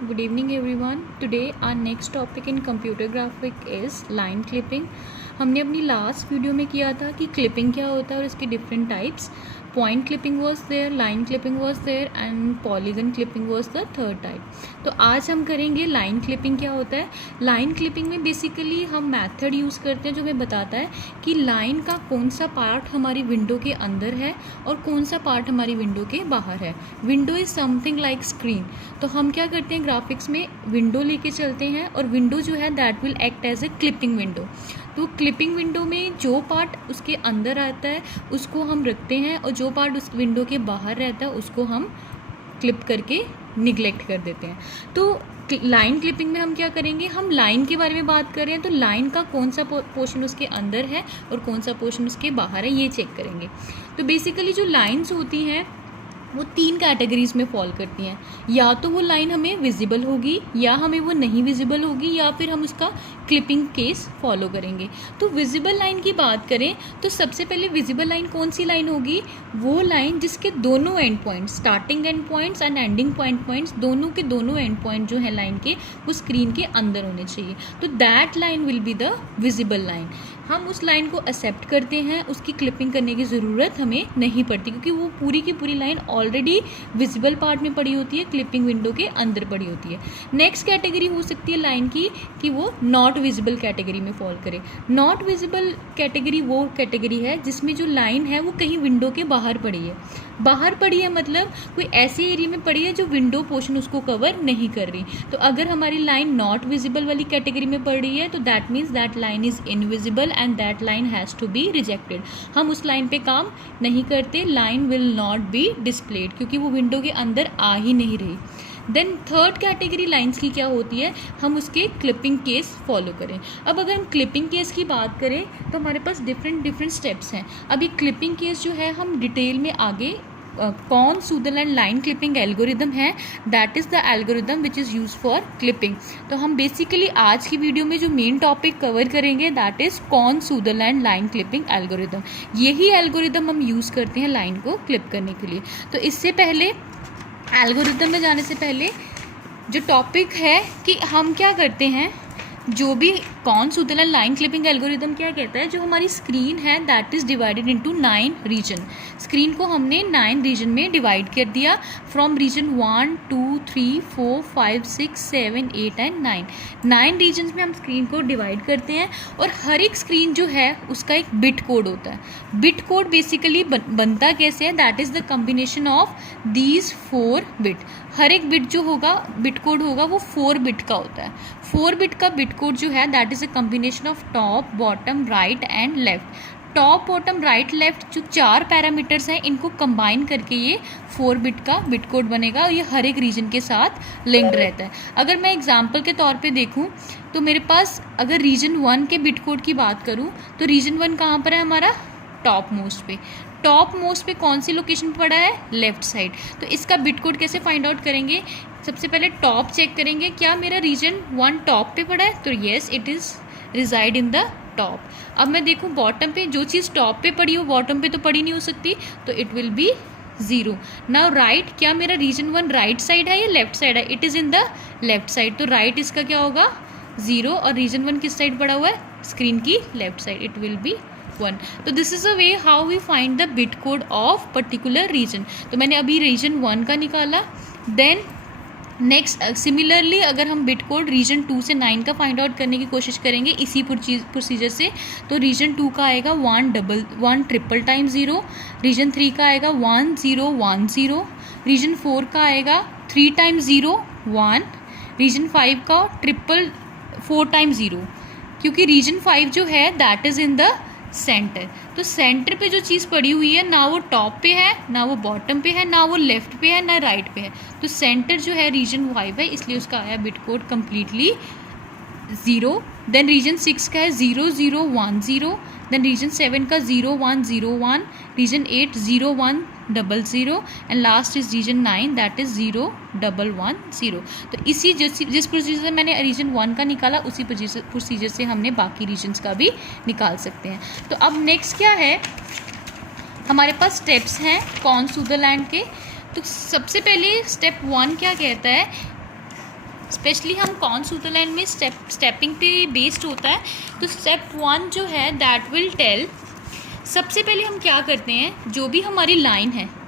Good evening everyone. Today our next topic in computer graphic is line clipping. हमने अपनी last video में किया था कि क्लिपिंग क्या होता है और इसके different types. Point clipping was there, line clipping was there and polygon clipping was the third type. तो आज हम करेंगे लाइन क्लिपिंग क्या होता है. लाइन क्लिपिंग में बेसिकली हम मेथड यूज़ करते हैं जो हमें बताता है कि लाइन का कौन सा पार्ट हमारी विंडो के अंदर है और कौन सा पार्ट हमारी विंडो के बाहर है. Window is something like screen. तो हम क्या करते हैं ग्राफिक्स में विंडो लेके चलते हैं और विंडो जो है that will act as a clipping window. तो क्लिपिंग विंडो में जो पार्ट उसके अंदर आता है उसको हम रखते हैं और जो पार्ट उस विंडो के बाहर रहता है उसको हम क्लिप करके निगलेक्ट कर देते हैं. तो लाइन क्लिपिंग में हम क्या करेंगे, हम लाइन के बारे में बात कर रहे हैं तो लाइन का कौन सा पोर्शन उसके अंदर है और कौन सा पोर्शन उसके बाहर है ये चेक करेंगे. तो बेसिकली जो लाइंस होती हैं वो 3 कैटेगरीज में फॉल करती हैं. या तो वो लाइन हमें विजिबल होगी या हमें वो नहीं विजिबल होगी या फिर हम उसका क्लिपिंग केस फॉलो करेंगे. तो विजिबल लाइन की बात करें तो सबसे पहले विजिबल लाइन कौन सी लाइन होगी, वो लाइन जिसके दोनों and points, starting and points and ending points, दोनों के दोनों एंड पॉइंट जो है लाइन के वो स्क्रीन के अंदर होने चाहिए. तो that line will be the visible line. हम उस लाइन को एक्सेप्ट करते हैं, उसकी क्लिपिंग करने की ज़रूरत हमें नहीं पड़ती क्योंकि वो पूरी की पूरी लाइन ऑलरेडी विजिबल पार्ट में पड़ी होती है, क्लिपिंग विंडो के अंदर पड़ी होती है. नेक्स्ट कैटेगरी हो सकती है लाइन की कि वो नॉट विजिबल कैटेगरी में फॉल करे. नॉट विजिबल कैटेगरी वो कैटेगरी है जिसमें जो लाइन है वो कहीं विंडो के बाहर पड़ी है. बाहर पड़ी है मतलब कोई ऐसे एरिया में पड़ी है जो विंडो पोर्शन उसको कवर नहीं कर रही. तो अगर हमारी लाइन नॉट विजिबल वाली कैटेगरी में पड़ रही है तो that means that line is invisible and that line has to be rejected. हम उस लाइन पे काम नहीं करते, line will not be displayed क्योंकि वो विंडो के अंदर आ ही नहीं रही. देन थर्ड कैटेगरी लाइंस की क्या होती है, हम उसके क्लिपिंग केस फॉलो करें. अब अगर हम क्लिपिंग केस की बात करें तो हमारे पास डिफरेंट स्टेप्स हैं. अभी क्लिपिंग केस जो है हम डिटेल में आगे Cohen Sutherland line clipping algorithm है, that is the algorithm which is use for clipping. तो हम बेसिकली आज की वीडियो में जो मेन टॉपिक कवर करेंगे that is Cohen Sutherland line clipping algorithm. यही एल्गोरिदम हम यूज़ करते हैं लाइन को क्लिप करने के लिए. तो इससे पहले एल्गोरिदम में जाने से पहले जो टॉपिक है कि हम क्या करते हैं, जो भी Cohen Sutherland line clipping algorithm क्या कहता है, जो हमारी स्क्रीन है that is divided into 9 region. Screen को हमने 9 रीजन में डिवाइड कर दिया फ्रॉम रीजन 1 2 3 4 5 6 7 8 एंड 9. 9 रीजन्स में हम स्क्रीन को डिवाइड करते हैं और हर एक स्क्रीन जो है उसका एक बिट कोड होता है. बिट कोड बेसिकली बनता कैसे है, that is the combination of these 4 bit. हर एक बिट जो होगा, बिट कोड होगा, वो 4 बिट का होता है. 4 बिट का बिट कोड जो है that is a combination of top bottom right and left. Top bottom right left जो 4 पैरामीटर्स हैं इनको कंबाइन करके ये 4 बिट का बिट कोड बनेगा और ये हर एक रीजन के साथ लिंक्ड रहता है. अगर मैं एग्जांपल के तौर पे देखूं तो मेरे पास अगर रीजन 1 के बिट कोड की बात करूं तो रीजन 1 कहाँ पर है हमारा, टॉप मोस्ट पे. टॉप मोस्ट पे कौन सी लोकेशन पड़ा है, लेफ्ट साइड. तो इसका बिट कोड कैसे फाइंड आउट करेंगे, सबसे पहले टॉप चेक करेंगे क्या मेरा रीजन 1 टॉप पे पड़ा है, तो yes it is resided in the top. अब मैं देखूँ बॉटम पे, जो चीज़ टॉप पे पड़ी हो बॉटम पे तो पड़ी नहीं हो सकती, तो it will B 0. Now right, क्या मेरा रीजन 1 राइट साइड है या लेफ्ट साइड है, it is in the left side. तो राइट इसका क्या होगा 0 और रीजन 1 किस साइड पड़ा हुआ है, स्क्रीन की left side, it will be 1. तो this is a way how we find the bit code of particular region. तो मैंने अभी रीजन 1 का निकाला. देन नेक्स्ट सिमिलरली अगर हम बिट कोड रीजन 2 से 9 का फाइंड आउट करने की कोशिश करेंगे इसी प्रोसीजर से, तो रीजन 2 का आएगा 1 ट्रिपल टाइम 0. रीजन 3 का आएगा 1 0 1 0. रीजन 4 का आएगा 3 टाइम 0 1. रीजन 5 का ट्रिपल 4 टाइम 0 क्योंकि रीजन 5 जो है that is in the centre. तो सेंटर पे जो चीज़ पड़ी हुई है ना वो टॉप पे है ना वो बॉटम पे है ना वो लेफ्ट पे है ना राइट पे है, तो सेंटर जो है रीजन 5 है इसलिए उसका आया bit code completely 0. Then region 6 का है 0 0 1 0. देन रीजन 7 का 0 1 0 1. Region 8 0 1 0 0 and last is region 9 that is 0 1 1 0. तो इसी जिस प्रोसीजर से मैंने रीजन 1 का निकाला उसी प्रोसीजर से हमने बाकी रीजन्स का भी निकाल सकते हैं. तो अब नेक्स्ट क्या है, हमारे पास स्टेप्स हैं कॉन सूदरलैंड के. तो सबसे पहले स्टेप 1 क्या कहता है, स्पेशली हम कौन सूत्रलैंड में स्टेपिंग पे बेस्ड होता है। तो स्टेप 1 जो है दैट विल टेल, सबसे पहले हम क्या करते हैं, जो भी हमारी लाइन है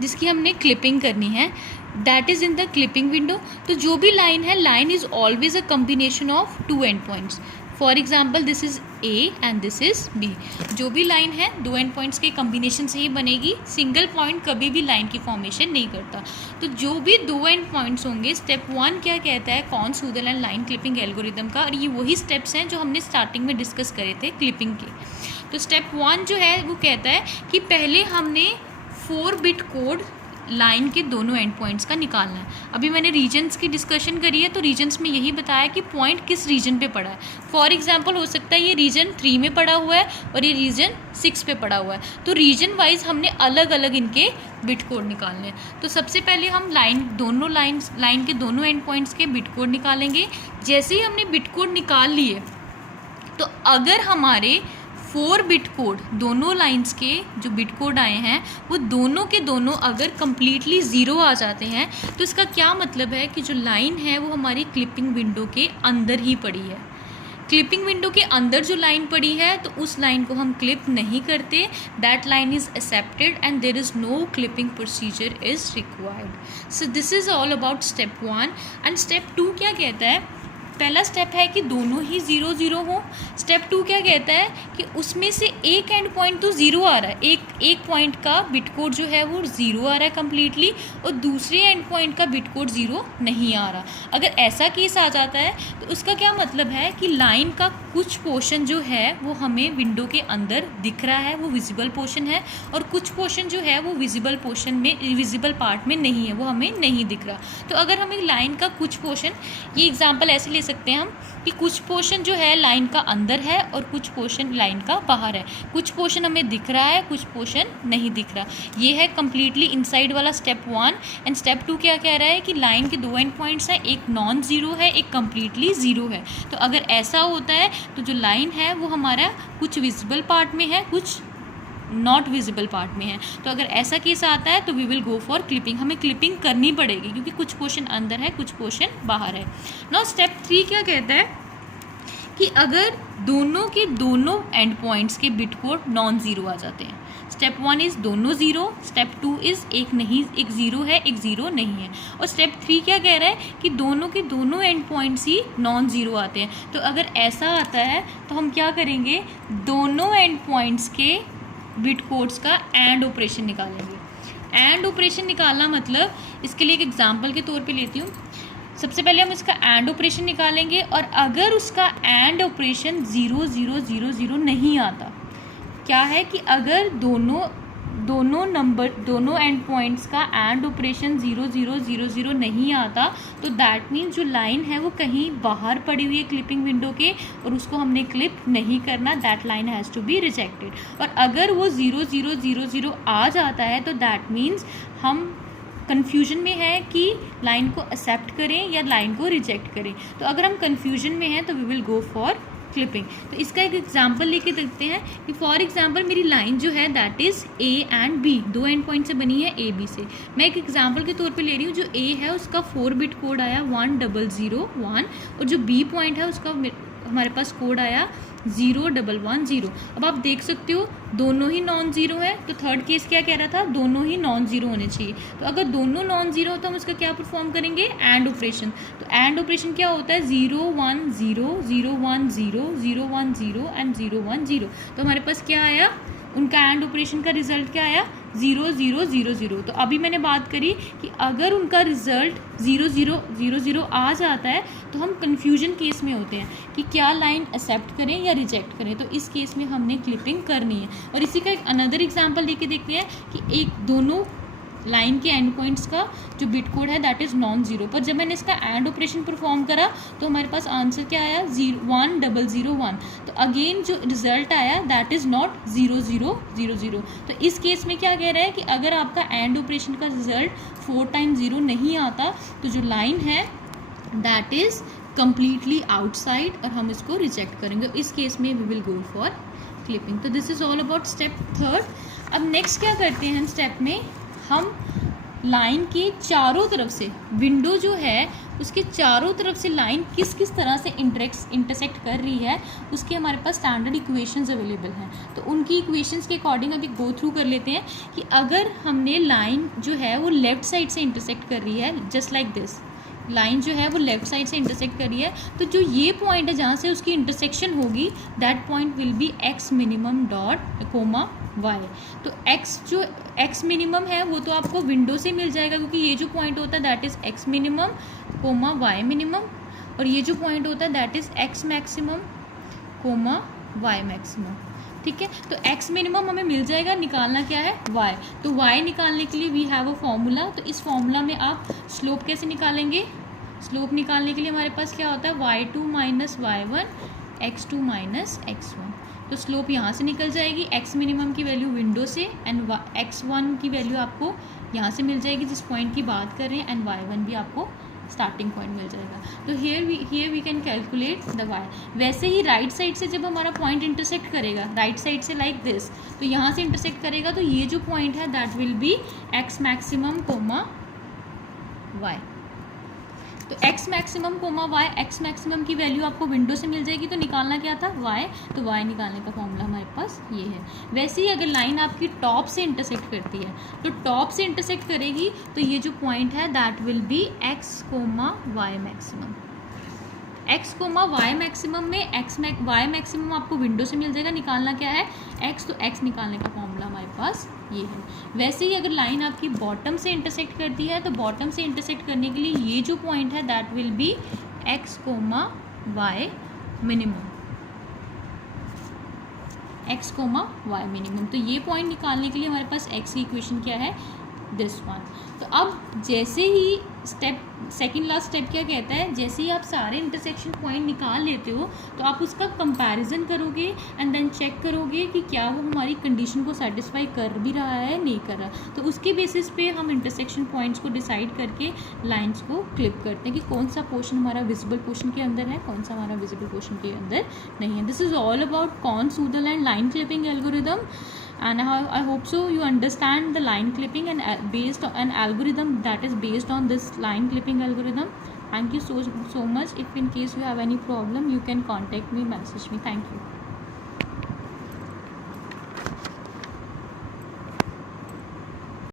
जिसकी हमने क्लिपिंग करनी है that is in the clipping window. तो जो भी लाइन है, line is always a combination of 2 end points. For example this is A and this is B. जो भी लाइन है 2 एंड पॉइंट्स के कम्बिनेशन से ही बनेगी, सिंगल पॉइंट कभी भी लाइन की फॉर्मेशन नहीं करता। तो जो भी 2 एंड पॉइंट्स होंगे, स्टेप 1 क्या कहता है कौन सूत्रलैंड लाइन क्लिपिंग एल्गोरिदम का, और ये वही स्टेप्स हैं जो हमने स्टार्टिंग में डिस्कस करे थे क्लिपिंग के। तो स्टेप 1 जो है वो कहता है कि पहले हमने 4 बिट कोड लाइन के दोनों एंड पॉइंट्स का निकालना है। अभी मैंने रीजन्स की डिस्कशन करी है, तो रीजन्स में यही बताया कि पॉइंट किस रीजन पे पड़ा है। फॉर एग्जांपल हो सकता है ये रीजन 3 में पड़ा हुआ है और ये रीजन 6 पे पड़ा हुआ है, तो रीजन वाइज हमने अलग अलग इनके बिट कोड निकालने हैं। तो सबसे पहले हम लाइन के दोनों एंड पॉइंट्स के बिट कोड निकालेंगे। जैसे ही हमने बिट कोड निकाल लिए, तो अगर हमारे 4 बिट कोड दोनों लाइंस के जो बिट कोड आए हैं वो दोनों के दोनों अगर कम्प्लीटली ज़ीरो आ जाते हैं, तो इसका क्या मतलब है कि जो लाइन है वो हमारी क्लिपिंग विंडो के अंदर ही पड़ी है। क्लिपिंग विंडो के अंदर जो लाइन पड़ी है तो उस लाइन को हम क्लिप नहीं करते, that line is accepted and there is no clipping procedure is required. So this is all about step 1। And step 2 क्या कहता है, पहला स्टेप है कि दोनों ही 0 0 हो। स्टेप 2 क्या कहता है कि उसमें से एक एंड पॉइंट तो 0 आ रहा है, एक पॉइंट का बिट कोड जो है वो 0 आ रहा है कम्प्लीटली, और दूसरे एंड पॉइंट का बिट कोड 0 नहीं आ रहा। अगर ऐसा केस आ जाता है तो उसका क्या मतलब है कि लाइन का कुछ पोर्शन जो है वो हमें विंडो के अंदर दिख रहा है, वो विजिबल पोर्शन है, और कुछ पोर्शन जो है वो विजिबल पार्ट में नहीं है, वो हमें नहीं दिख रहा। तो अगर हमें लाइन का कुछ पोर्शन, ये एग्जाम्पल ऐसे ले सकते हैं हम कि कुछ पोर्शन जो है लाइन का अंदर है और कुछ पोर्शन लाइन का बाहर है, कुछ पोर्शन हमें दिख रहा है, कुछ पोर्शन नहीं दिख रहा। ये है कम्प्लीटली इनसाइड वाला स्टेप 1। एंड स्टेप 2 क्या कह रहा है कि लाइन के 2 एंड पॉइंट्स हैं, एक नॉन ज़ीरो है, एक कम्प्लीटली ज़ीरो है। तो अगर ऐसा होता है तो जो लाइन है वो हमारा कुछ विजिबल पार्ट में है, कुछ नॉट विजिबल पार्ट में है। तो अगर ऐसा केस आता है तो we will go for clipping, हमें क्लिपिंग करनी पड़ेगी क्योंकि कुछ पोर्शन अंदर है, कुछ पोर्शन बाहर है। नाउ स्टेप 3 क्या कहता है कि अगर दोनों के दोनों एंड पॉइंट्स के बिट कोड नॉन ज़ीरो आ जाते हैं। स्टेप 1 इज़ दोनों ज़ीरो, स्टेप 2 इज़ एक ज़ीरो है, एक ज़ीरो नहीं है, और स्टेप 3 क्या कह रहा है कि दोनों के दोनों and points he non zero आते हैं। तो अगर ऐसा आता है तो हम क्या करेंगे, दोनों एंड पॉइंट्स के बिट कोड्स का एंड ऑपरेशन निकालेंगे। एंड ऑपरेशन निकालना मतलब, इसके लिए एक एग्जांपल के तौर पे लेती हूँ। सबसे पहले हम इसका एंड ऑपरेशन निकालेंगे, और अगर उसका एंड ऑपरेशन 0 0 0 0 नहीं आता, क्या है कि अगर दोनों एंड पॉइंट्स का एंड ऑपरेशन 0 0 0 0 नहीं आता, तो दैट मीन्स जो लाइन है वो कहीं बाहर पड़ी हुई है क्लिपिंग विंडो के और उसको हमने क्लिप नहीं करना, that line has to be rejected. और अगर वो 0 0 0 0 आ जाता है तो दैट मीन्स हम कन्फ्यूजन में है कि लाइन को एक्सेप्ट करें या लाइन को रिजेक्ट करें। तो अगर हम कन्फ्यूजन में हैं तो we will go for clipping. तो इसका एक एग्जांपल लेके देखते हैं कि फॉर एग्जांपल मेरी लाइन जो है that is A and B, 2 end point से बनी है ए बी से। मैं एक एग्जांपल के तौर पे ले रही हूँ। जो ए है उसका 4 बिट कोड आया 1001, और जो बी पॉइंट है उसका हमारे पास कोड आया 0110। अब आप देख सकते हो दोनों ही नॉन ज़ीरो है, तो थर्ड केस क्या कह रहा था, दोनों ही नॉन ज़ीरो होने चाहिए। तो अगर दोनों नॉन ज़ीरो हो तो हम इसका क्या परफॉर्म करेंगे, एंड ऑपरेशन। तो एंड ऑपरेशन क्या होता है, 0 1 0 0 1 0 0 1 0 एंड 0 1 0। तो हमारे पास क्या आया, उनका एंड ऑपरेशन का रिजल्ट क्या आया, 0 0 0 0। तो अभी मैंने बात करी कि अगर उनका रिजल्ट 0 0 0 0 आ जाता है तो हम कन्फ्यूजन केस में होते हैं कि क्या लाइन एक्सेप्ट करें या रिजेक्ट करें। तो इस केस में हमने क्लिपिंग करनी है। और इसी का एक अनदर एग्जांपल लेके देखते हैं कि एक दोनों लाइन के एंड पॉइंट्स का जो बिट कोड है दैट इज़ नॉन ज़ीरो, पर जब मैंने इसका एंड ऑपरेशन परफॉर्म करा तो हमारे पास आंसर क्या आया, 1001। तो अगेन जो रिजल्ट आया दैट इज़ नॉट 0 0 0 0। तो इस केस में क्या कह रहा है कि अगर आपका एंड ऑपरेशन का रिजल्ट 4 टाइम 0 नहीं आता तो जो लाइन है दैट इज़ कम्प्लीटली आउटसाइड और हम इसको रिजेक्ट करेंगे। इस केस में we will go for clipping. तो this is all about step 3। अब नेक्स्ट क्या करते हैं, स्टेप में हम लाइन के चारों तरफ से विंडो जो है उसके चारों तरफ से लाइन किस किस तरह से इंटरसेक्ट कर रही है, उसके हमारे पास स्टैंडर्ड इक्वेशंस अवेलेबल हैं। तो उनकी इक्वेशंस के अकॉर्डिंग अभी गो थ्रू कर लेते हैं कि अगर हमने लाइन जो है वो लेफ़्ट साइड से इंटरसेक्ट कर रही है, जस्ट लाइक दिस, लाइन जो है वो लेफ़्ट साइड से इंटरसेक्ट कर रही है, तो जो ये पॉइंट है जहाँ से उसकी इंटरसेक्शन होगी, that point will be x minimum dot comma y. तो एक्स जो एक्स मिनिमम है वो तो आपको विंडो से मिल जाएगा, क्योंकि ये जो पॉइंट होता है that is x minimum comma y minimum, और ये जो पॉइंट होता है that is x maximum comma y maximum. ठीक है, तो x मिनिमम हमें मिल जाएगा, निकालना क्या है y। तो y निकालने के लिए वी हैव अ फॉर्मूला। तो इस फॉर्मूला में आप स्लोप कैसे निकालेंगे? स्लोप निकालने के लिए हमारे पास क्या होता है, y2 minus y1 x2 minus x1। तो स्लोप यहाँ से निकल जाएगी, x मिनिमम की वैल्यू विंडो से, एंड x1 की वैल्यू आपको यहाँ से मिल जाएगी जिस पॉइंट की बात कर रहे हैं, एंड y1 भी आपको स्टार्टिंग पॉइंट मिल जाएगा। तो here we can calculate the y। वैसे ही राइट साइड से जब हमारा पॉइंट इंटरसेक्ट करेगा, राइट साइड से लाइक दिस, तो यहाँ से इंटरसेक्ट करेगा, तो ये जो पॉइंट है that will be x maximum comma y। तो x maximum comma y, x maximum की वैल्यू आपको विंडो से मिल जाएगी, तो निकालना क्या था, y। तो y निकालने का फॉर्मूला हमारे पास ये है। वैसे ही अगर लाइन आपकी टॉप से इंटरसेक्ट करती है, तो टॉप से इंटरसेक्ट करेगी, तो ये जो पॉइंट है that will be x comma y maximum. x comma y maximum में y मैक्सिमम आपको विंडो से मिल जाएगा, निकालना क्या है, x। तो x निकालने का फॉर्मूला हमारे पास ये है। वैसे ही अगर लाइन आपकी बॉटम से इंटरसेक्ट करती है, तो बॉटम से इंटरसेक्ट करने के लिए ये जो पॉइंट है that will be x comma y minimum, x comma y minimum. तो ये पॉइंट निकालने के लिए हमारे पास x की इक्वेशन क्या है, दिस वन। तो अब जैसे ही सेकंड लास्ट स्टेप क्या कहता है, जैसे ही आप सारे इंटरसेक्शन पॉइंट निकाल लेते हो, तो आप उसका कंपैरिजन करोगे एंड देन चेक करोगे कि क्या वो हमारी कंडीशन को सेटिस्फाई कर भी रहा है, नहीं कर रहा। तो उसके बेसिस पे हम इंटरसेक्शन पॉइंट्स को डिसाइड करके लाइंस को क्लिप करते हैं कि कौन सा पोर्शन हमारा विजिबल पोर्शन के अंदर है, कौन सा हमारा विजिबल पोर्शन के अंदर नहीं है। This is all about Cohen Sutherland and line clipping algorithm, and I hope so you understand the line clipping and based on an algorithm that is based on this line clipping algorithm. Thank you so much. If in case you have any problem, you can contact me, message me. Thank you.